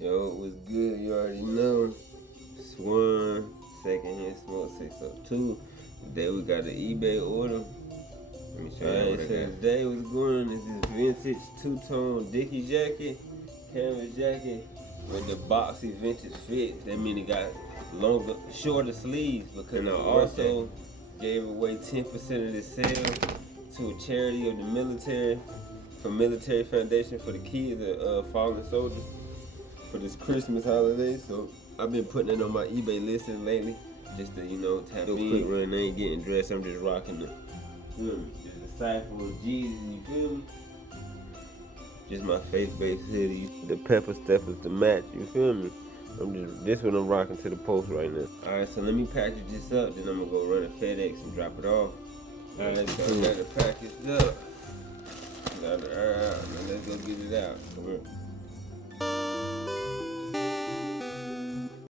Yo, it was good. You already know. Swan, secondhand smoke 602. Today we got the eBay order. Let me show you what I got. Today was going is this vintage two-tone Dickie jacket, canvas jacket with the boxy vintage fit. That means it got shorter sleeves because I also gave away 10% of the sale to a charity of the military, for Military Foundation for the kids of fallen soldiers for this Christmas holiday. So I've been putting it on my eBay listing lately just to, tap in. Quick run, I ain't getting dressed, I'm just rocking the just a cypher with Jesus, you feel me? Just my faith-based hoodie, the pepper steppers to match, you feel me? This one I'm rocking to the post right now. Alright, so let me package this up, then I'm gonna go run a FedEx and drop it off. Alright, so I got it packaged up. Got it out. Now let's go get it out. Come here.